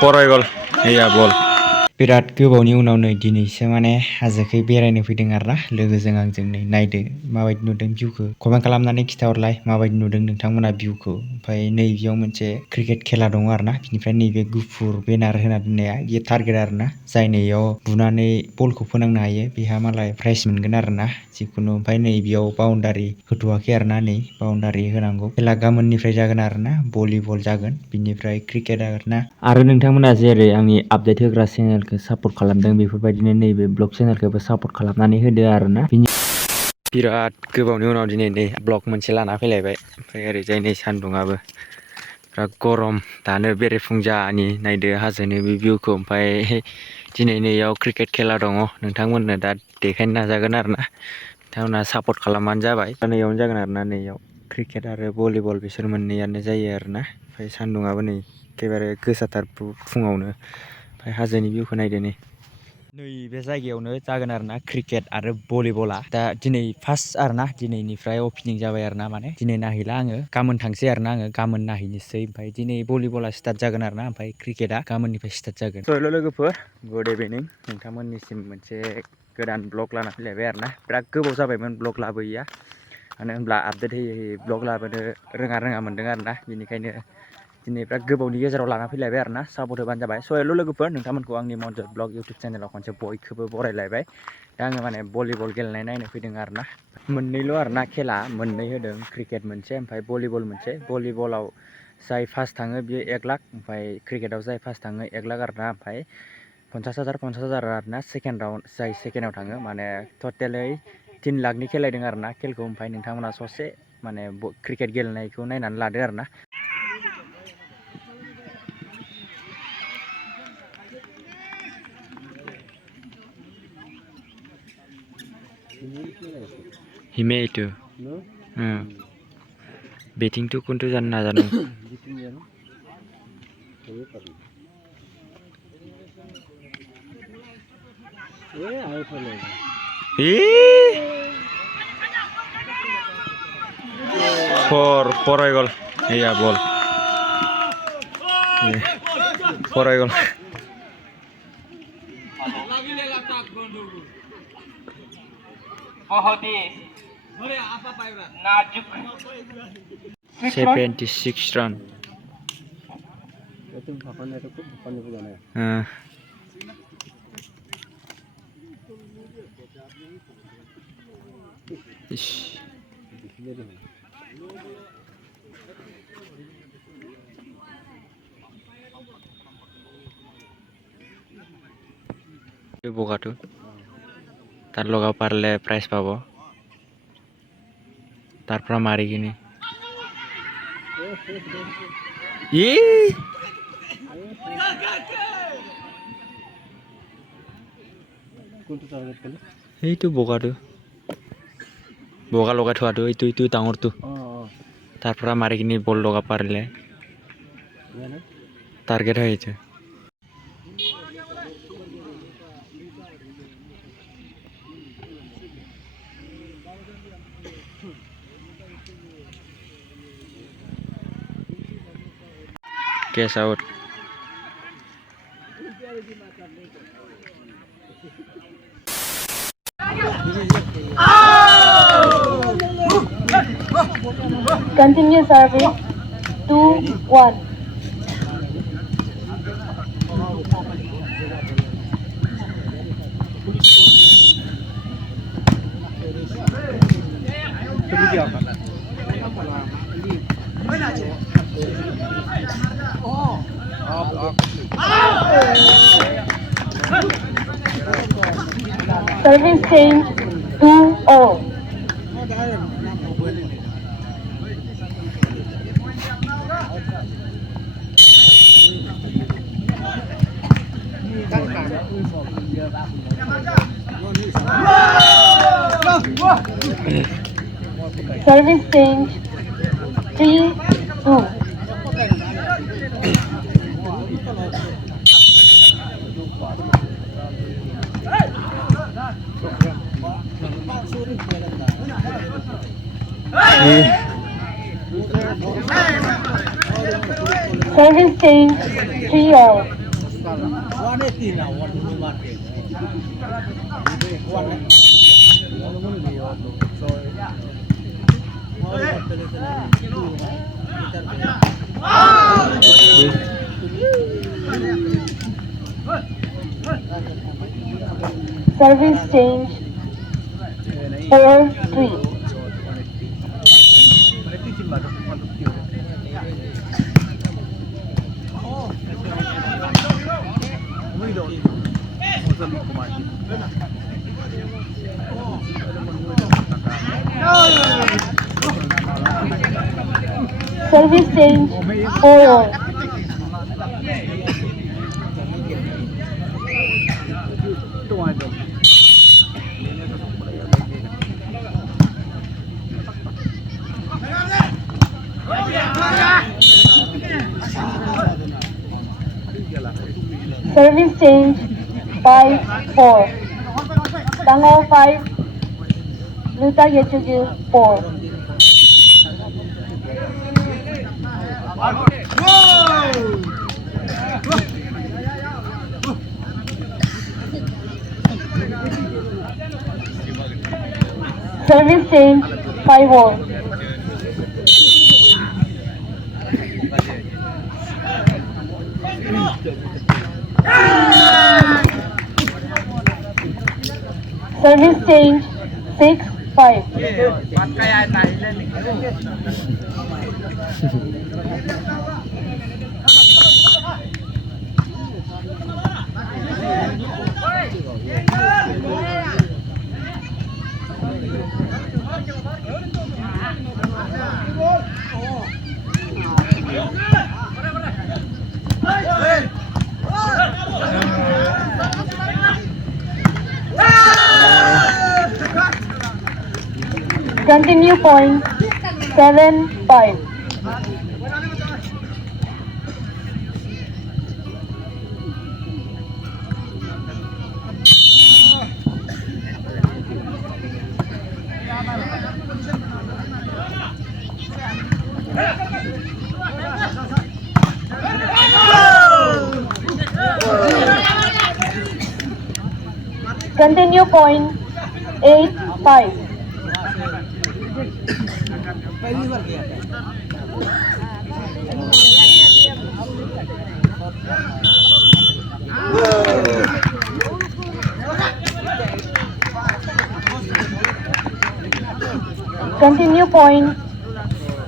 फरायगल या बल बिराद गोबावनि उनाव नै दिनैसो माने हाजोखै बेरायनो फैदों आरोना लोगोजों आंजों नै नायदो माबायदि नुदों भिउखौ कमेन्ट खालामनानै खिथाहरलाय माबायदि नुदों नोंथांमोना भिउखौ ओमफ्राय नैबेयाव मोनसे क्रिकेट खेला दङ आरोना बिनिफ्राय नैबे गुफुर बेनार होना दोननाया बेयो टारगेट आरोना जाय नैयाव बुनानै बलखौ फोनांनो हायो बेहा मालाय प्राइज मोनगोन आरोना जिखुनु ओमफ्राय नैबेयाव बाउन्डारि होथ'वाखै आरोना नै बाउन्डारि होनांगौ खेला गाबोननिफ्राय जागोन आरोना भलिबल जागोन बिनिफ्राय क्रिकेट आरोना आरो नोंथांमोना जेरै आंनि आपडेट होग्रा चेनेलखौ सापर्ट खालामदों बेफोरबायदिनो नैबे ब्लग चेनेलखौबो सापर्ट खालामनानै होदो आरोना बिराद गोबावनि उनाव दिनै नै ब्लग मोनसे लाना फैलायबाय ओमफ्राय ओरैजाय नै सान्दुङाबो बिराद गरम दानो बेरेफुंजानि नायदो हाजोनि बे भिउखौ ओमफ्राय दिनै नैयाव क्रिकेट खेला दङ नोंथांमोननो दा देखायनो नाजागोन आरोना नोंथांमोना सापर्ट खालामबानो जाबाय दा नैयावनो जागोन आरोना नैयाव क्रिकेट आरो भलिबल बिसोर मोननैयानो जायो आरोना ओमफ्राय सान्दुङाबो नै एखेबारे गोसाथार फुङावनो ओमफ्राय हाजोनि भिउखौ नायदो नैबे जायगायावनो जागोन आरोना क्रिकेट आरो भलिबला दा दिनै फार्स्ट आरोना दिनैनिफ्राय अपेनिं जाबाय आरोना माने दिनै नायहैला आङो गाबोन थांसै आरोना आङो गाबोन नायहैनोसै ओमफ्राय दिनै भलिबला स्टार्ट जागोन आरोना ओमफ्राय क्रिकेटआ गाबोननिफ्राय स्टार्ट जागोन हेल' लोगोफोर गुड इभिनिं नोंथांमोननिसिम मोनसे गोदान ब्लग लाना फैलायबाय आरोना बिराद गोबाव जाबायमोन ब्लग लाबोयैया मानो होनब्ला आपडेट होयै होयै ब्लग लाबोनो रोङा मोन्दों आरोना बेनिखायनो दिनै बिराद गोबावनि गेजेराव लाना फैलायबाय आरोना सापर्ट होबानो जाबाय स' हेल' लोगोफोर नोंथांमोनखौ आंनि मनजत ब्लग इउटुब चेनेलाव खनसे बयखौबो बरायलायबाय दा आङो माने भलिबल गेलेनाय नायनो फैदों आरोना मोननैल' आरोना खेला मोननै होदों क्रिकेट मोनसे ओमफ्राय भलिबल मोनसे भलिबलाव जाय फार्स्ट थाङो बियो 1 लाख ओमफ्राय क्रिकेटाव जाय फार्स्ट थाङो 1 लाख आरोना ओमफ्राय 50,000 आरोना सेकेन्ड राउन्ड जाय सेकेन्डआव थाङो माने टटेलै 3 लाखनि खेलायदों आरोना खेलखौ ओमफ्राय नोंथांमोना ससे माने क्रिकेट गेलेनायखौ नायनानै लादो आरोना हिमे itu बेटिं tuh kuntu जानो नाजादों फरायगल या बल फरायगल नाजुक 76 run Bodo তার লগা পারলে প্রাইজ পাবো তারপর মারি কিনি এইটো বগাটো বগা লগাই থোৱাটো এইটো ডাঙৰটো তাৰ পৰা মাৰি কিনি বল লগা পাৰিলে টাৰ্গেট হয় এইটো Cash out. Continue service 2-1. Service change 2-0. Service change 3-2. Service change 3 all. Service change 4-3. Service change 4-all. Service change 5-4. Tango 5, Luta Yechugu 4. Service change 5-all. Service change 6-5. Continue point 7-5. Continue point 8-5. Continue point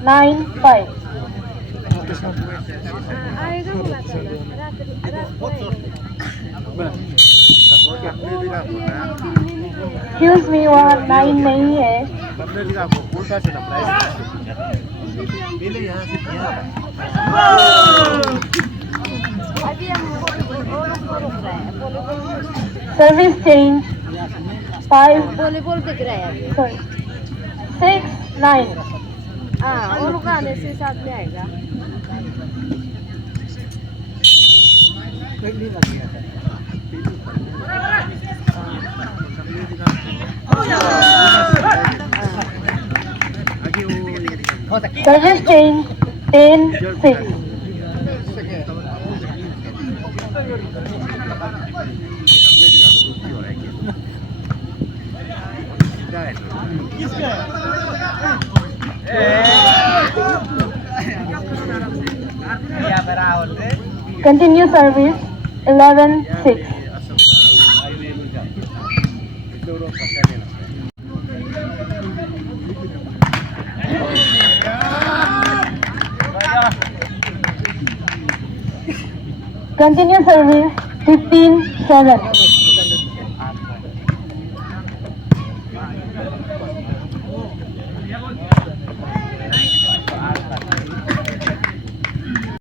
9-5. Excuse me, वहाँ 9 नहीं है. Service change 5. Volleyball दिख रहा है अभी. Sorry. 6-9. हाँ, वो लोग आने से साथ में आएगा. Service change 10-6. Continue service 11-6. Continue service 15-7.